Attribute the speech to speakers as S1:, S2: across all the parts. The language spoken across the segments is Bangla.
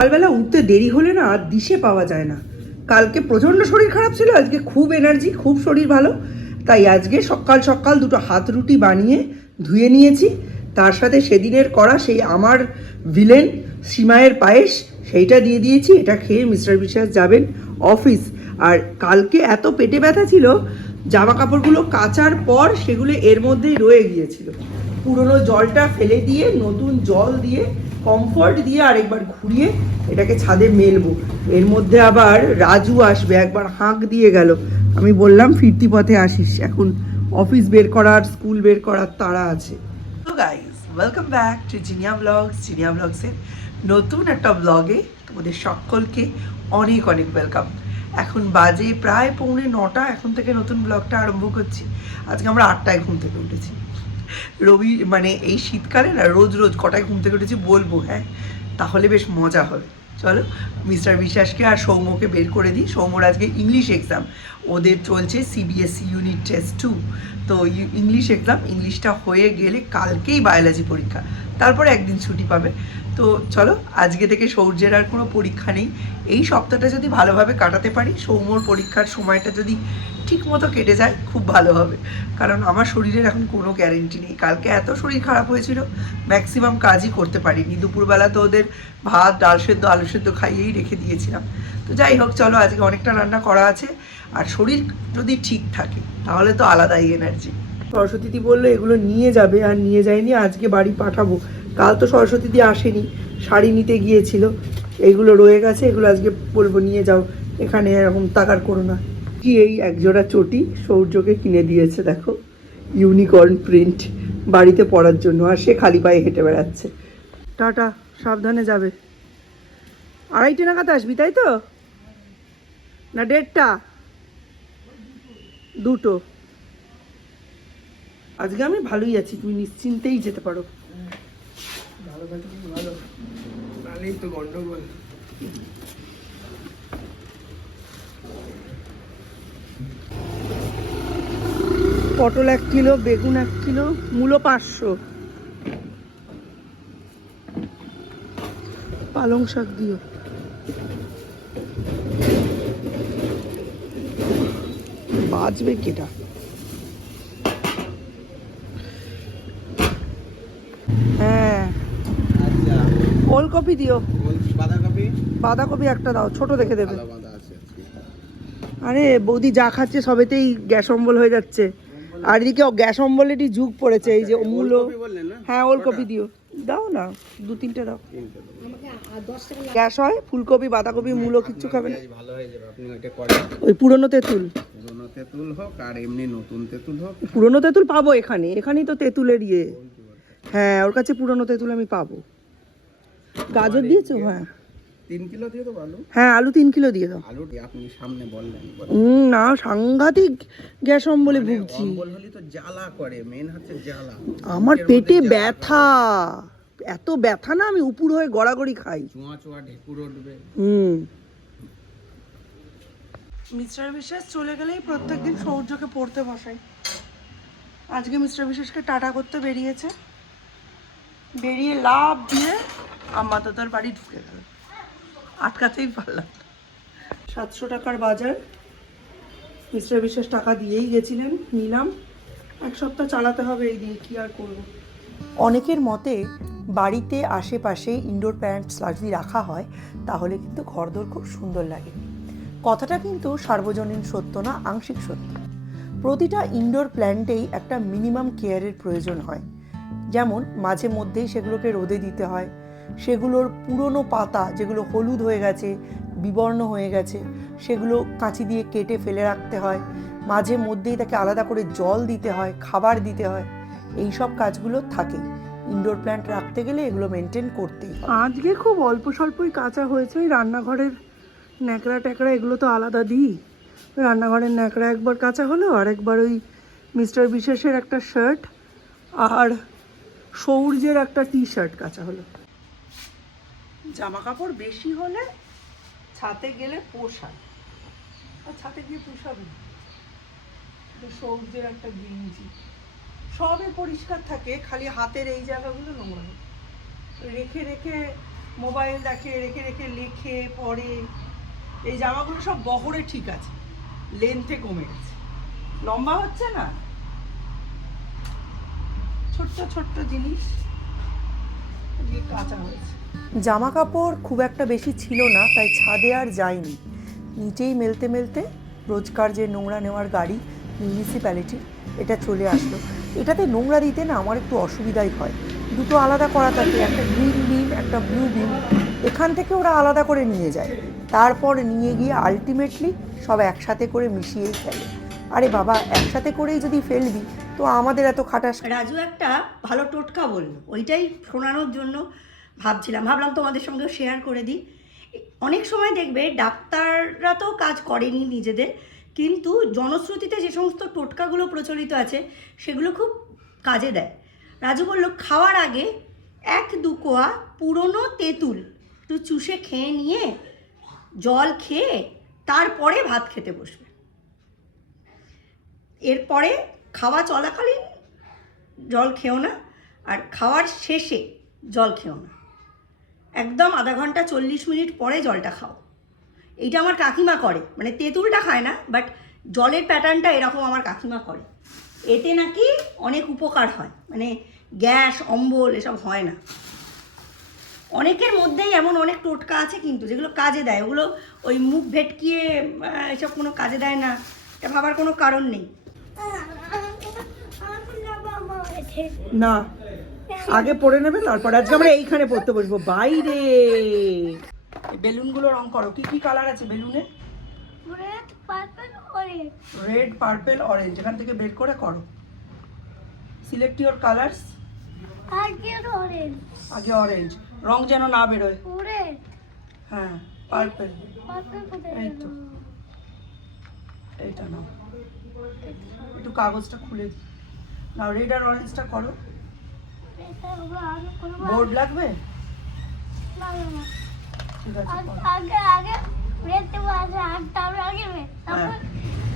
S1: সকালবেলা উঠতে দেরি হলে না আর দিশে পাওয়া যায় না। কালকে প্রচণ্ড শরীর খারাপ ছিল, আজকে খুব এনার্জি খুব শরীর ভালো। তাই আজকে সকাল সকাল দুটো হাত রুটি বানিয়ে ধুয়ে নিয়েছি। তার সাথে সেদিনের করা সেই আমার ভিলেন সীমায়ের পায়েস, সেইটা দিয়ে দিয়েছি। এটা খেয়ে মিস্টার বিশ্বাস যাবেন অফিস আর কালকে এত পেটে ব্যথা ছিল জামা কাপড়গুলো কাচার পর সেগুলো এর মধ্যেই রয়ে গিয়েছিল। পুরনো জলটা ফেলে দিয়ে, নতুন জল দিয়ে কমফর্ট দিয়ে আরেকবার ঘুরিয়ে এটাকে ছাদে মেলবো। এর মধ্যে আবার রাজু আসবে, একবার হাঁক দিয়ে গেল। আমি বললাম, ফিরতি পথে আসিস। এখন অফিস বের করার স্কুল বের করার তারা আছে। তো guys welcome back to Zinia blogs Zinia ব্লগসের নতুন একটা ব্লগে তোমাদের সকলকে অনেক অনেক ওয়েলকাম এখন বাজে প্রায় পৌনে নটা, এখন থেকে নতুন ব্লগটা আরম্ভ করছি। আজকে আমরা আটটায় ঘুম থেকে উঠেছি। রবি মানে এই শীতকালে না রোজ রোজ কটায় ঘুম থেকে উঠেছি বলব হ্যাঁ তাহলে বেশ মজা হবে। চলো, মিস্টার বিশ্বাসকে আর সৌম্যকে বের করে দিই। সৌম্যর আজকে ইংলিশ এক্সাম ওদের চলছে সিবিএসসি ইউনিট টেস্ট টু তো ইংলিশ এক্সাম ইংলিশটা হয়ে গেলে কালকেই বায়োলজি পরীক্ষা, তারপরে একদিন ছুটি পাবে। তো চলো, আজকে থেকে সৌর্যের আর কোনো পরীক্ষা নেই। এই সপ্তাহটা যদি ভালোভাবে কাটাতে পারি, সৌম্যর পরীক্ষার সময়টা যদি ঠিক মতো কেটে যায়, খুব ভালো হবে। কারণ আমার শরীরের এখন কোনো গ্যারেন্টি নেই। কালকে এত শরীর খারাপ হয়েছিল ম্যাক্সিমাম কাজই করতে পারিনি। দুপুরবেলা তো ওদের ভাত, ডাল সেদ্ধ, আলু সেদ্ধ খাইয়েই রেখে দিয়েছিলাম। তো যাই হোক, চলো আজকে অনেকটা রান্না করা আছে। আর শরীর যদি ঠিক থাকে, তাহলে তো আলাদাই এনার্জি সরস্বতী সরস্বতীদি বলল, এগুলো নিয়ে যাবে আর নিয়ে যায়নি, আজকে বাড়ি পাঠাবো। কাল তো সরস্বতী সরস্বতীদি আসেনি, শাড়ি নিতে গিয়েছিল। এইগুলো রয়ে গেছে, এগুলো আজকে বলব, নিয়ে যাও, এখানে এরকম তাকার করো না। কি এই একজোড়া চটি? সৌর্যকে কিনে দিয়েছে, দেখো। ইউনিকর্ন প্রিন্ট বাড়িতে পরার জন্য, আর সে খালি পায়ে হেঁটে বেড়াচ্ছে। টাটা, সাবধানে যাবে। আড়াইটে নাগাদ আসবি, তাই তো? না, দেড়টা? দুটো। আজকে আমি ভালোই আছি, তুমি নিশ্চিন্তেই যেতে পারো।
S2: ভালো ভালো। তো গন্ডগোল।
S1: পটল এক কিলো বেগুন এক কিলো মূলো পাঁচশো। পালং শাক দিও। বাজবে কেটা? হ্যাঁ।
S2: আচ্ছা।
S1: ওলকপি দিও।
S2: বাঁধাকপি?
S1: একটা দাও ছোট দেখে দেবে। আরে বৌদি যা খাচ্ছে সবেতেই গ্যাস অম্বল হয়ে যাচ্ছে। আর এদিকে গ্যাস অম্বলেরই যুগ পড়েছে এই যে মূলো
S2: বললেন না?
S1: হ্যাঁ ওলকপি দিও। দাও না দু তিনটে দাও। গ্যাস হয় ফুলকপি বাঁধাকপি মূলো কিচ্ছু খাবে না।
S2: হয়ে
S1: ওই পুরনো তেঁতুল।
S2: তেঁতুল হোক আর এমনি নতুন তেঁতুল হোক।
S1: পুরনো তেঁতুল পাবো এখানে এখানেই তো তেঁতুলের ইয়ে। হ্যাঁ ওর কাছে পুরনো তেঁতুল আমি পাবো। গাজর দিয়েছ? হ্যাঁ।
S2: তিন কিলো দিয়ে তো আলু?
S1: হ্যাঁ আলু তিন কিলো দিয়ে দাও।
S2: আলু আপনি সামনে বললেন। বলেন।
S1: না সাংঘাতিক গ্যাস অম্বলে ভুগছি।
S2: অম্বল হলে তো জ্বালা করে মেন হচ্ছে জ্বালা।
S1: আমার পেটে ব্যথা। এত ব্যথা না আমি উপুর হয়ে গড়াগড়ি খাই।
S2: চুয়া চুয়া ঢেকুর উঠবে।
S1: হুম। মিস্টার বিশ্বাস চলে গেলেই প্রত্যেকদিন সৌর্যকে পড়তে বসাই। আজকে মিস্টার বিশ্বাসকে টাটা করতে বেরিয়েছে। বেরিয়ে লাভ দিয়ে আম্মা তো তার বাড়ি ঢুকে গেল। আটকাতেই পারলাম। সাতশো টাকার বাজার। মিস্টার বিশ্বাস টাকা দিয়েই গেছিলেন নিলাম। এক সপ্তাহ চালাতে হবে এই দিয়ে কি আর করব? অনেকের মতে বাড়িতে আশেপাশে ইনডোর প্ল্যান্টস যদি রাখা হয় তাহলে কিন্তু ঘরদোর খুব সুন্দর লাগে। কথাটা কিন্তু সার্বজনীন সত্য না আংশিক সত্য। প্রতিটা ইনডোর প্ল্যান্টেই একটা মিনিমাম কেয়ারের প্রয়োজন হয়। যেমন মাঝে মধ্যেই সেগুলোকে রোদে দিতে হয় সেগুলোর পুরনো পাতা যেগুলো হলুদ হয়ে গেছে, বিবর্ণ হয়ে গেছে, সেগুলো কাঁচি দিয়ে কেটে ফেলে রাখতে হয়। মাঝে মধ্যেই তাকে আলাদা করে জল দিতে হয়, খাবার দিতে হয়। এই সব কাজগুলো থাকেই ইনডোর প্ল্যান্ট রাখতে গেলে এগুলো মেনটেন করতেই আজকে খুব অল্প স্বল্পই কাঁচা হয়েছে। ওই রান্নাঘরের ন্যাকড়া ট্যাকড়া এগুলো তো আলাদা দিই। রান্নাঘরের ন্যাকড়া একবার কাঁচা হলো আর একবার ওই মিস্টার বিশেষের একটা শার্ট আর সৌর্যের একটা টি শার্ট কাঁচা হলো। জামা কাপড় বেশি হলে ছাতে গেলে পোষায় আর ছাতে গিয়ে পোষাবে সৌর্যের একটা গেঞ্জি। সবই পরিষ্কার থাকে, খালি হাতের এই জায়গাগুলো নোংরা। রেখে রেখে মোবাইল দেখে, রেখে রেখে লেখে, পড়ে। এই জামাগুলো সব বহরে ঠিক আছে। লেন্থে কমে গেছে। লম্বা হচ্ছে না? ছোট্ট ছোট্ট জিনিস। এদিকে কাঁচা হয়েছে।
S3: জামা কাপড় খুব একটা বেশি ছিল না, তাই ছাদে আর যাইনি। নিচেই মেলতে মেলতে রোজকার যে নোংরা নেওয়ার গাড়ি মিউনিসিপ্যালিটি এটা চলে আসলো। এটাতে নোংরা দিতে না আমার একটু অসুবিধাই হয়। দুটো আলাদা করা থাকে, একটা গ্রিন বিন একটা ব্লু বিন এখান থেকে ওরা আলাদা করে নিয়ে যায়। তারপর নিয়ে গিয়ে আলটিমেটলি সব একসাথে করে মিশিয়েই ফেলে। আরে বাবা, একসাথে করেই যদি ফেলবি, তো আমাদের এত খাটাস
S4: রাজু একটা ভালো টোটকা বলল। ওইটাই শোনানোর জন্য ভাবছিলাম। ভাবলাম তোমাদের সঙ্গেও শেয়ার করে দিই। অনেক সময় দেখবে ডাক্তাররা তো কাজ করেনি নিজেদের, কিন্তু জনশ্রুতিতে যে সমস্ত টোটকাগুলো প্রচলিত আছে, সেগুলো খুব কাজে দেয়। রাজু বলল, খাওয়ার আগে এক দু কোয়া পুরনো তেঁতুল একটু চুষে খেয়ে নিয়ে জল খেয়ে তারপরে ভাত খেতে বসবে। এরপরে খাওয়া চলাকালীন জল খেও না, আর খাওয়ার শেষে জল খেও না। একদম আধা ঘণ্টা চল্লিশ মিনিট পরে জলটা খাও এইটা আমার কাকিমা করে মানে তেঁতুলটা খায় না বাট জলের প্যাটার্নটা এরকম আমার কাকিমা করে এতে নাকি অনেক উপকার হয় মানে গ্যাস অম্বল এসব হয় না অনেকের মধ্যেই এমন অনেক টোটকা আছে কিন্তু যেগুলো কাজে দেয় ওগুলো ওই মুখ ভেটকিয়ে এসব কোনো কাজে দেয় না এটা ভাবার কোনো কারণ নেই
S1: না আগে পড়ে নেবে তারপর আজকে আমরা এইখানে পড়তে বসবো। বাইরে। বেলুনগুলো রং করো। কি কি কালার আছে বেলুনে?
S5: Red, purple, orange.
S1: Red purple orange এখান থেকে বের করে করো। Select your colours
S5: get orange.
S1: আগে অরেঞ্জ রং যেন না বেরোয়। হ্যাঁ পার্পেল এই তো। এইটা নাও। একটু কাগজটা খুলে দিই। নাও রেড আর অরেঞ্জটা করো। বোর্ড লাগবে?
S5: আগে- আগে আর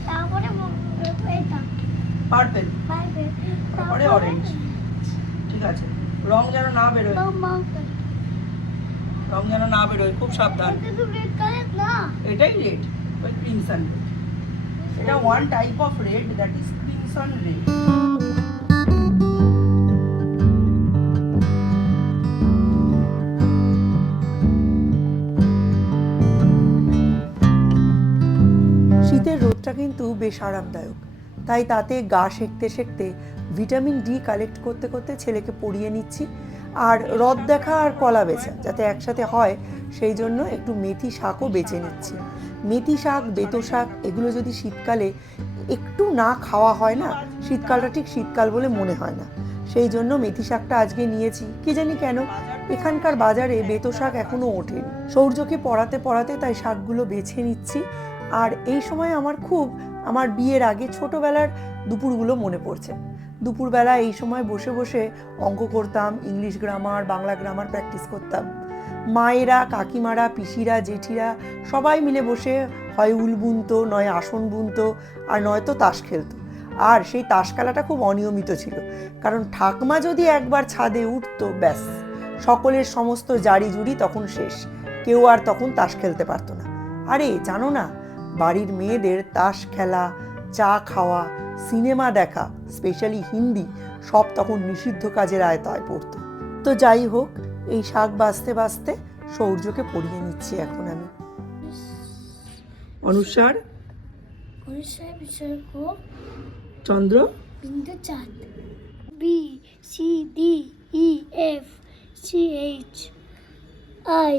S5: তারপরে
S1: পার্পেল তারপরে অরেঞ্জ ঠিক আছে। রং যেন না বেরোয়। রং যেন না বেরোয় খুব সাবধান। এটাই রেড ওই ক্রিমসন রেড এটা one type of red that is crimson red
S3: কিন্তু বেশ আরামদায়ক। তাই তাতে গা সেঁকতে সেঁকতে ভিটামিন ডি কালেক্ট করতে করতে ছেলেকে পড়িয়ে নিচ্ছি। আর রদ দেখা আর কলা বেচা যাতে একসাথে হয়, সেই জন্য একটু মেথি শাকও বেছে নিচ্ছি। মেথি শাক, বেতো শাক, এগুলো যদি শীতকালে একটু না খাওয়া হয় না, শীতকালটা ঠিক শীতকাল বলে মনে হয় না। সেই জন্য মেথি শাকটা আজকে নিয়েছি। কি জানি কেন, এখানকার বাজারে বেতো শাক এখনও ওঠেনি। সৌর্যকে পড়াতে পড়াতে তাই শাকগুলো বেছে নিচ্ছি। আর এই সময় আমার খুব, আমার বিয়ের আগে ছোটবেলার দুপুরগুলো মনে পড়ছে। দুপুরবেলা এই সময় বসে বসে অঙ্ক করতাম, English grammar, Bangla grammar practice করতাম। মায়েরা, কাকিমারা, পিসিরা, জেঠিরা সবাই মিলে বসে হয় উল বুনতো, নয় আসন বুনতো, আর নয়তো তাস খেলতো। আর সেই তাস খেলাটা খুব অনিয়মিত ছিল। কারণ ঠাকমা যদি একবার ছাদে উঠতো, ব্যাস। সকলের সমস্ত জারি জুড়ি তখন শেষ। কেউ আর তখন তাস খেলতে পারতো না। আরে, জানো না বাড়ির মেয়েদের তাস খেলা চা খাওয়া সিনেমা দেখা স্পেশালি হিন্দি সব তখন নিষিদ্ধ কাজের আয়তায় পড়তো। তো যাই হোক এই শাক বাঁচতে বাঁচতে সৌর্যকে পড়িয়ে নিচ্ছি এখন আমি।
S1: অনুসার? চন্দ্র?
S5: বিন্দু চাঁদ B C D E F C H I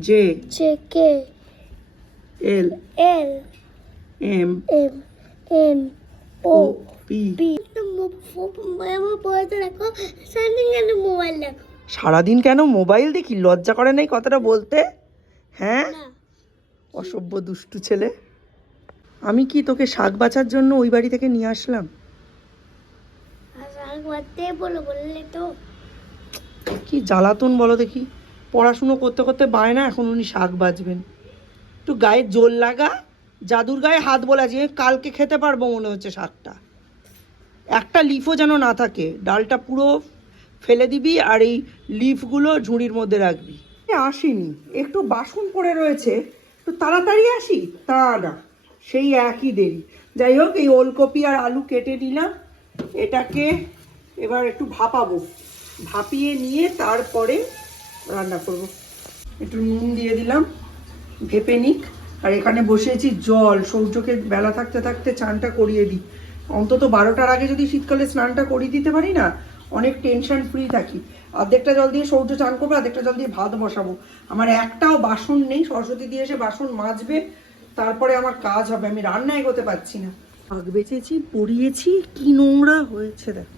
S1: J?
S5: J K
S1: L
S5: L
S1: M
S5: M N O
S1: O P
S5: P আমার বয়সে দেখো সারাদিন কেন মোবাইল
S1: সারাদিন কেন মোবাইল দেখি? লজ্জা করে নাই কথাটা বলতে? হ্যাঁ? অসভ্য দুষ্টু ছেলে। আমি কি তোকে শাক বাঁচার জন্য ওই বাড়ি থেকে নিয়ে আসলাম? কি জ্বালাতন বলো দেখি। পড়াশুনো করতে করতে বায় না এখন উনি শাক বাজবেন একটু গায়ে জোর লাগা, জাদুর গায়ে হাত বলা আছে কালকে খেতে পারব মনে হচ্ছে শাকটা একটা লিফও যেন না থাকে, ডালটা পুরো ফেলে দিবি আর এই লিফগুলো ঝুড়ির মধ্যে রাখবি। আসেনি, একটু বাসন পড়ে রয়েছে, একটু তাড়াতাড়ি আসি? তা না, সেই একই দেরি। যাই হোক, এই ওলকপি আর আলু কেটে নিলাম, এটাকে এবার একটু ভাপাবো। ভাপিয়ে নিয়ে তারপরে রান্না করব। একটু নুন দিয়ে দিলাম। ভেপে নিক। আর এখানে বসিয়েছি জল, সূর্যকে বেলা থাকতে থাকতে চানটা করিয়ে দিই। অন্তত বারোটার আগে যদি শীতকালে স্নানটা করিয়ে দিতে পারি না, অনেক টেনশন ফ্রি থাকি। অর্ধেকটা জল দিয়ে সৌর্য চান করব অর্ধেকটা জল দিয়ে ভাত বসাবো। আমার একটাও বাসন নেই, সরস্বতী দিয়ে এসে বাসন মাজবে, তারপরে আমার কাজ হবে, আমি রান্না এগোতে পারছি না। আগ বেচেছি পরিয়েছি কি নোংরা হয়েছে দেখ।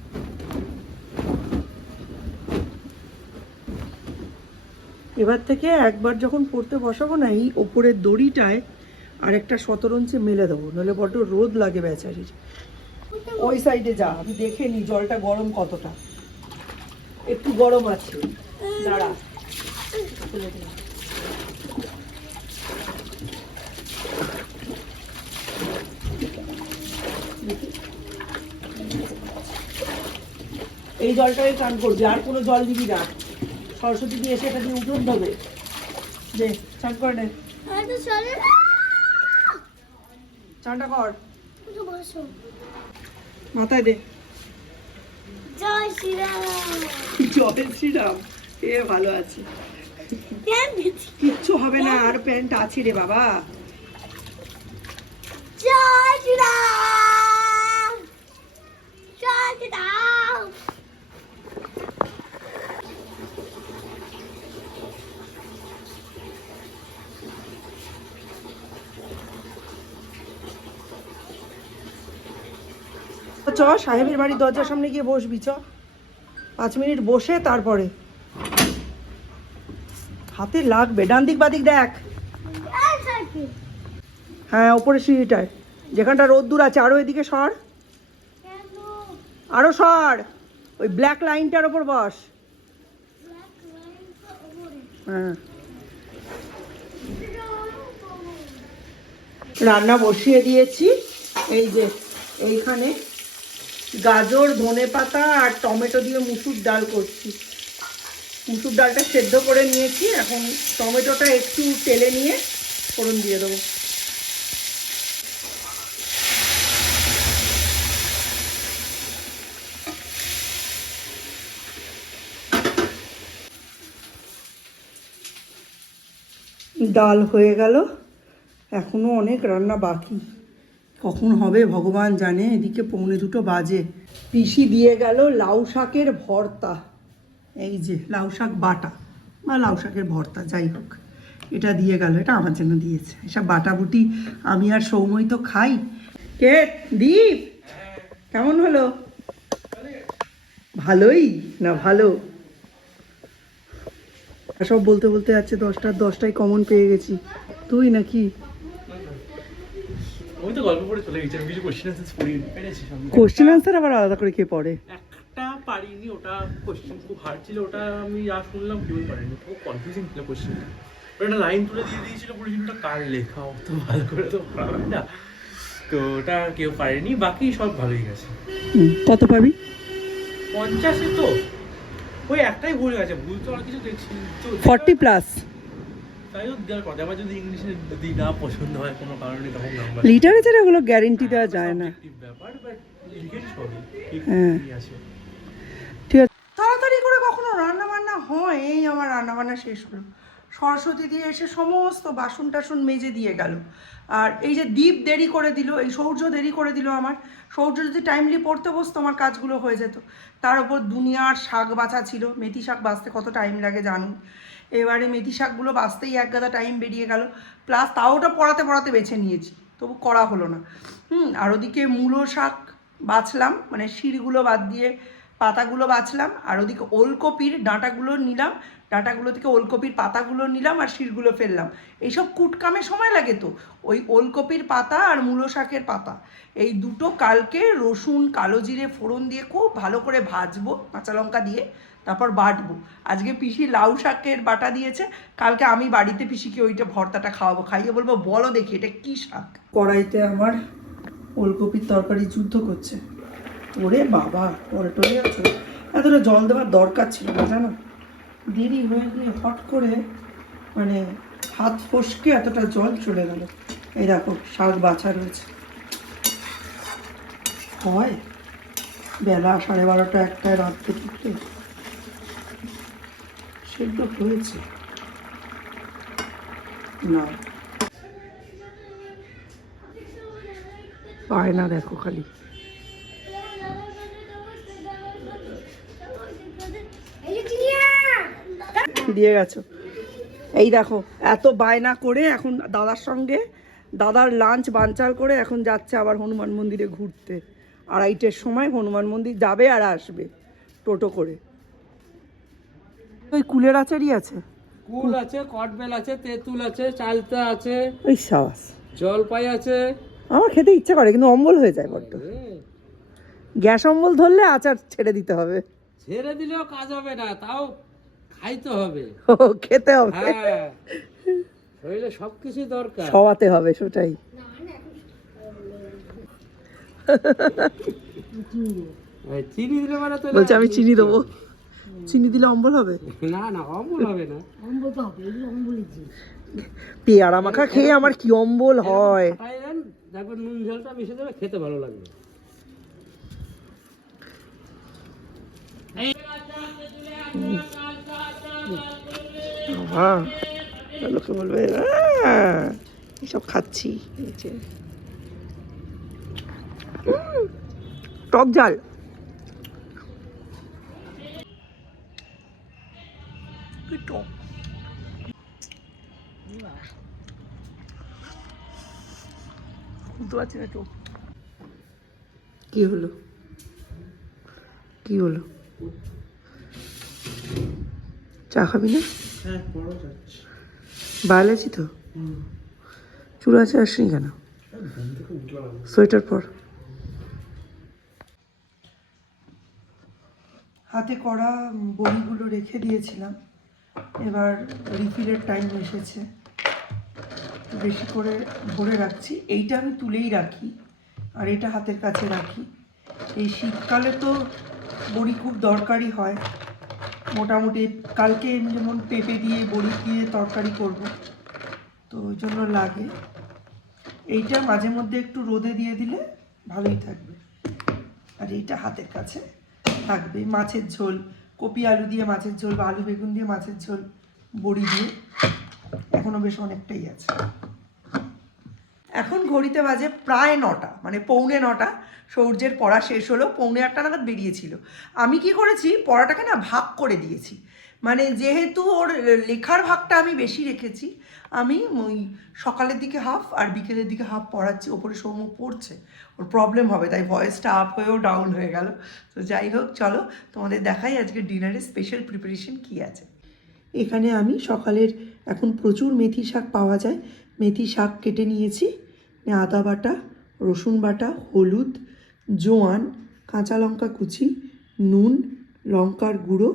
S1: এবার থেকে একবার যখন পড়তে বসাবো না, এই ওপরের দড়িটায় আরেকটা শতরঞ্চে মেলে দেবো। নইলে বড্ড রোদ লাগে বেচারির। ওই সাইডে যা, আমি দেখে নি জলটা গরম কতটা। একটু গরম আছে। দাঁড়া। এই জলটাই চান করবি, আর কোনো জল দিবি না। সরস্বতী দিয়ে এসে এটা দিয়ে উঠোন দেবে দে চান করে নে।
S5: না
S1: চানটা কর। মাথায় দে।
S5: জয় শ্রীরাম।
S1: জয় শ্রীরাম। এ ভালো আছে। কিচ্ছু হবে না আর প্যান্ট আছে রে বাবা।
S5: জয় শ্রীরাম জয় শ্রীরাম
S1: চ, সাহেবের বাড়ির দরজার সামনে গিয়ে বসবি, চ। পাঁচ মিনিট বসে তারপরে। হাতে লাগবে। ডান দিক বাদিক দেখ। হ্যাঁ ওপরে সিঁড়িটায়। যেখানটা রোদ্দুর আছে আরও এদিকে সর। আরও সর। ওই ব্ল্যাক লাইনটার ওপর বস। হ্যাঁ। রান্না বসিয়ে দিয়েছি। এই যে, এইখানে গাজর, ধনে পাতা আর টমেটো দিয়ে মুসুর ডাল করছি। মুসুর ডালটা সেদ্ধ করে নিয়েছি, এখন টমেটোটা একটু তেলে নিয়ে ফোড়ন দিয়ে দেবো। ডাল হয়ে গেল, এখনও অনেক রান্না বাকি। কখন হবে, ভগবান জানে। এদিকে পৌনে দুটো বাজে। পিসি দিয়ে গেল লাউ শাকের ভর্তা। এই যে, লাউ শাক বাটা। বা লাউ শাকের ভর্তা, যাই হোক। এটা দিয়ে গেল, এটা আমার জন্য দিয়েছে। এসব বাটাবুটি আমি আর সৌময় তো খাই। কে? দীপ? কেমন হলো? ভালোই না ভালো? সব বলতে বলতে যাচ্ছে দশটার দশটায় কমন পেয়ে গেছি। তুই নাকি?
S6: আমি তো গল্প পড়ে চলে গেছি আমি কিছু কোশ্চেন আনসার পড়ি পেরেছি
S1: কোশ্চেন আনসার আবার আলাদা করে কে পড়ে?
S6: একটা পারিনি ওটা কোশ্চেন খুব হার্ড ছিল ওটা আমি যা শুনলাম কেউই পারিনি খুব কনফিউজিং ছিল কোশ্চেনটা ওটা লাইন তুলে দিয়ে দিয়েছিল ওটা কার লেখা? অত ভালো করে তো পড়া না। তো ওটা কেউ পারেনি বাকি সব ভালোই গেছে।
S1: কত পাবি?
S6: পঞ্চাশে তো? ওই একটাই ভুল গেছে ভুল তো আর কিছু দেখছি।
S1: ফর্টি প্লাস লিটারেচারে ওগুলো গ্যারেন্টি দেওয়া যায় না। হ্যাঁ। ঠিক আছে। তাড়াতাড়ি করে কখনো রান্না বান্না হয় এই আমার রান্না বান্না শেষ হলো। সরস্বতী দিয়ে এসে সমস্ত বাসন টাসন মেজে দিয়ে গেল। আর এই যে দীপ দেরি করে দিল এই সৌর্য দেরি করে দিল আমার সৌর্য যদি টাইমলি পড়তে বসতো আমার কাজগুলো হয়ে যেত। তার উপর দুনিয়ার শাক বাছা ছিল মেথি শাক বাছতে কত টাইম লাগে জানুন? এবারে মেথি শাকগুলো বাঁচতেই এক গাদা টাইম বেরিয়ে গেল। প্লাস তাও ওটা পড়াতে পড়াতে বেছে নিয়েছি, তবু করা হলো না। হুম, আর ওদিকে মূলো শাক বাছলাম মানে শিরগুলো বাদ দিয়ে পাতাগুলো বাছলাম, আর ওদিকে ওলকপির ডাঁটাগুলো নিলাম, ডাঁটাগুলো থেকে ওলকপির পাতাগুলো নিলাম, আর শিরগুলো ফেললাম। এইসব কুটকামে সময় লাগে তো, ওই ওলকপির পাতা আর মূলো শাকের পাতা। এই দুটো কালকে রসুন, কালো জিরে, ফোড়ন দিয়ে খুব ভালো করে ভাজবো, কাঁচা লঙ্কা দিয়ে। তারপর বাটবো। আজকে পিসি লাউ শাকের বাটা দিয়েছে, কালকে আমি বাড়িতে পিসিকে ওইটা ভর্তাটা খাওয়াবো, খাইয়ে বলব, বলো দেখি এটা কি শাক। কড়াইতে আমার ওলকপির তরকারি যুদ্ধ করছে। ওরে বাবা পরে টরে আছো এতটা জল দেওয়ার দরকার ছিল না, জানো? দেরি হয়ে গিয়ে হট করে মানে হাত ফসকে এতটা জল চলে গেল। এই দেখো, শাক বাছা রয়েছে। হয়, বেলা সাড়ে বারোটা একটায় রাত্রে থেকে সেদ্ধ হয়েছে? না। পায় না দেখো খালি। দিয়ে গেছো। এই দেখো, এত বায়না করে এখন দাদার সঙ্গে, দাদার লাঞ্চ বানচাল করে এখন যাচ্ছে আবার হনুমান মন্দিরে ঘুরতে। আড়াইটের সময় হনুমান মন্দির যাবে আর আসবে টোটো করে। ওই কুলের আচারই আছে?
S7: কুল আছে কটবেল আছে তেঁতুল আছে চালতা আছে
S1: ওই সাবাস।
S7: জলপাই আছে।
S1: আমার খেতে ইচ্ছা করে কিন্তু অম্বল হয়ে যায় বড্ড। গ্যাস অম্বল ধরলে আচার ছেড়ে দিতে হবে।
S7: ছেড়ে দিলেও কাজ হবে না তাও খাইতে হবে।
S1: ও খেতে হবে।
S7: হ্যাঁ শরীরে সব কিছুই দরকার।
S1: সবাতে হবে সেটাই।
S7: চিনি দিলে মানে
S1: বলছে আমি চিনি দেবো। চিনি দিলে অম্বল হবে?
S7: না না অমল হবে না।
S1: অম্বল তো হবে অম্বলই পেয়ারা মাখা খেয়ে আমার কি অম্বল হয়?
S7: তারপর নুন ঝালটা মিশে দেবে খেতে ভালো লাগবে।
S1: হ্যাঁ লোকে বলবে "আহ, এসব খাচ্ছি। এই যে। উম, টক ঝাল। কি টক বুঝতে পারছি না তো কি হলো? কি হলো? চা খাবি না?
S2: হ্যাঁ
S1: বায়োলজি তো? চুল আছে আসনি কেন? সোয়েটার পর। হাতে করা বড়িগুলো রেখে দিয়েছিলাম। এবার রিফিলের টাইম এসেছে। বেশি করে ভরে রাখছি। এইটা আমি তুলেই রাখি, আর এটা হাতের কাছে রাখি। এই শীতকালে তো বড়ি খুব দরকারি হয়। মোটামুটি কালকে যেমন পেঁপে দিয়ে বড়ি দিয়ে তরকারি করব, তো ওই জন্য লাগে। এইটা মাঝে মধ্যে একটু রোদে দিয়ে দিলে ভালোই থাকবে। আর এইটা হাতের কাছে থাকবে। মাছের ঝোল কপি আলু দিয়ে মাছের ঝোল বা আলু বেগুন দিয়ে মাছের ঝোল, বড়ি দিয়ে এখনও বেশ অনেকটাই আছে। এখন ঘড়িতে বাজে প্রায় নটা মানে পৌনে নটা, সূর্যের পড়া শেষ হলো, পৌনে আটটা নাগাদ বেরিয়েছিল। আমি কি করেছি, পড়াটাকে না ভাগ করে দিয়েছি। মানে যেহেতু ওর লেখার ভাগটা আমি বেশি রেখেছি, আমি ওই সকালের দিকে হাফ আর বিকেলের দিকে হাফ পড়াচ্ছি, ওপরে সৌম্য পড়ছে, ওর প্রবলেম হবে, তাই ভয়েসটা আপ হয়েও ডাউন হয়ে গেল। তো যাই হোক, চলো তোমাদের দেখাই আজকে ডিনারের স্পেশাল প্রিপারেশন কী আছে। এখানে আমি সকালের এখন প্রচুর মেথি শাক পাওয়া যায়। মেথি শাক কেটে নিয়েছি আদা বাটা, রসুন বাটা, হলুদ, জোয়ান, কাঁচা লঙ্কা কুচি, নুন, লঙ্কার গুঁড়ো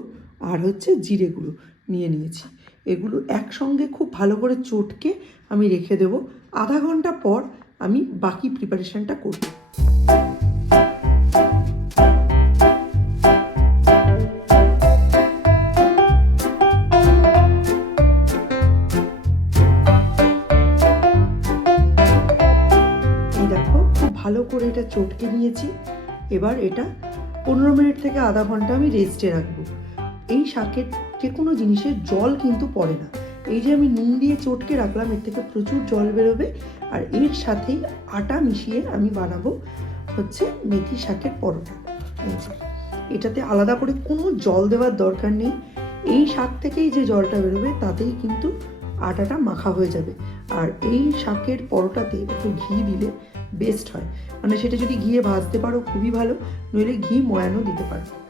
S1: আর হচ্ছে জিরে গুঁড়ো নিয়ে নিয়েছি। এগুলো একসঙ্গে খুব ভালো করে চটকে আমি রেখে দেবো। আধা ঘণ্টা পর আমি বাকি প্রিপারেশনটা করব। ভালো করে এটা চটকে নিয়েছি। এবার এটা পনেরো মিনিট থেকে আধা ঘণ্টা আমি রেস্টে রাখব। এই শাকের যে কোনো জিনিসের জল কিন্তু পড়ে না। এই যে আমি নুন দিয়ে চটকে রাখলাম, এর থেকে প্রচুর জল বেরোবে আর এর সাথেই আটা মিশিয়ে আমি বানাবো হচ্ছে মেথি শাকের পরোটা। এটাতে আলাদা করে কোনো জল দেওয়ার দরকার নেই। এই শাক থেকেই যে জলটা বেরোবে, তাতেই কিন্তু আটাটা মাখা হয়ে যাবে। আর এই শাকের পরোটাতে একটু ঘি দিলে বেস্ট হয়। মানে সেটা যদি ঘিয়ে ভাজতে পারো, খুবই ভালো। নইলে ঘি ময়ানও দিতে পারো।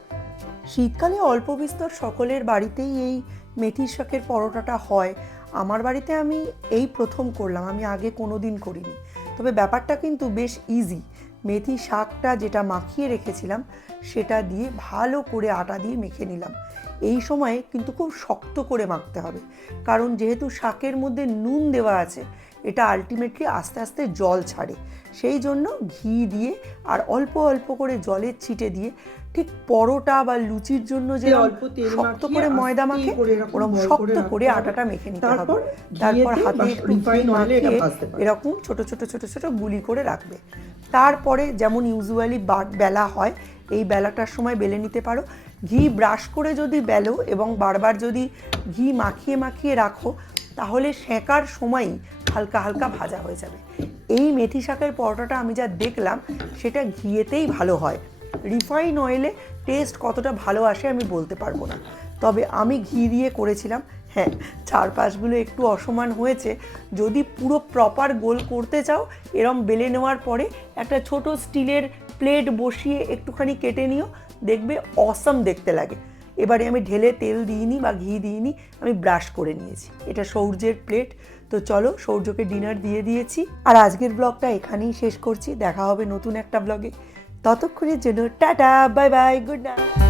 S3: শীতকালে অল্প বিস্তর সকলের বাড়িতেই এই মেথির শাকের পরোটাটা হয়। আমার বাড়িতে আমি এই প্রথম করলাম, আমি আগে কোনো দিন করিনি। তবে ব্যাপারটা কিন্তু বেশ ইজি মেথি শাকটা যেটা মাখিয়ে রেখেছিলাম, সেটা দিয়ে ভালো করে আটা দিয়ে মেখে নিলাম। এই সময়ে কিন্তু খুব শক্ত করে মাখতে হবে। কারণ যেহেতু শাকের মধ্যে নুন দেওয়া আছে
S1: এটা আলটিমেটলি আস্তে আস্তে জল ছাড়ে। সেই জন্য ঘি দিয়ে আর অল্প অল্প করে জলের ছিটে দিয়ে ঠিক পরোটা বা লুচির জন্য যে
S3: অল্প তেল
S1: শক্ত করে ময়দা মাখে
S3: এরকম
S1: ওরকম শক্ত করে আটাটা মেখে নিতে হবে।
S3: তারপর
S1: হাতে একটু মাখিয়ে এরকম ছোট ছোট ছোট ছোট গুলি করে রাখবে। তারপরে যেমন ইউজুয়ালি বেলা হয় এই বেলাটার সময় বেলে নিতে পারো। ঘি ব্রাশ করে যদি বেলো এবং বারবার যদি ঘি মাখিয়ে মাখিয়ে রাখো তাহলে সেঁকার সময়ই হালকা হালকা ভাজা হয়ে যাবে। এই মেথি শাকের পরোটাটা আমি যা দেখলাম, সেটা ঘিয়েতেই ভালো হয়। রিফাইন অয়েলে টেস্ট কতটা ভালো আসে আমি বলতে পারব না। তবে আমি ঘি দিয়ে করেছিলাম। হ্যাঁ চারপাশগুলো একটু অসমান হয়েছে। যদি পুরো প্রপার গোল করতে চাও, এরম বেলে নেওয়ার পরে একটা ছোট স্টিলের প্লেট বসিয়ে একটুখানি কেটে নিও। দেখবে অসম দেখতে লাগে। এবারে আমি ঢেলে তেল দিইনি বা ঘি দিইনি, আমি ব্রাশ করে নিয়েছি। এটা সৌর্যের প্লেট। তো চলো সৌর্যকে ডিনার দিয়ে দিয়েছি। আর আজকের ব্লগটা এখানেই শেষ করছি। দেখা হবে নতুন একটা ব্লগে। ততক্ষণের জন্য tata, bye bye, good night.